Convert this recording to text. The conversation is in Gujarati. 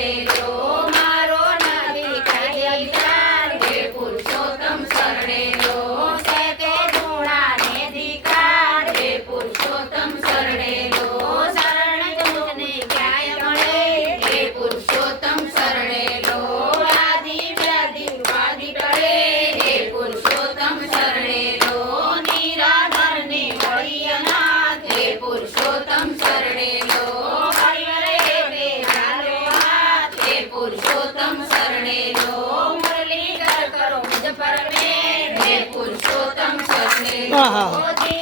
શરણે લો મારો નથી કઈ અધિકાર હે પુરુષોત્તમ શરણે લો છે તે ધૂણાને અધિકાર હે પુરુષોત્તમ શરણે લો શરણ તુમને ક્યાંય મળે હે પુરુષોત્તમ શરણે લો આદિ વ્યાધિ ઉપાધિ ટળે હે પુરુષોત્તમ શરણે લો નિરાધરને મળી અનાથ હે પુરુષોત્તમ શરણે લો હરિહરે તે ચાલો હાથ હે પુરુષોત્તમ શરણે લો મુરલીધર કરો મુજ પર મેર હે પુરુષોત્તમ શરણે લો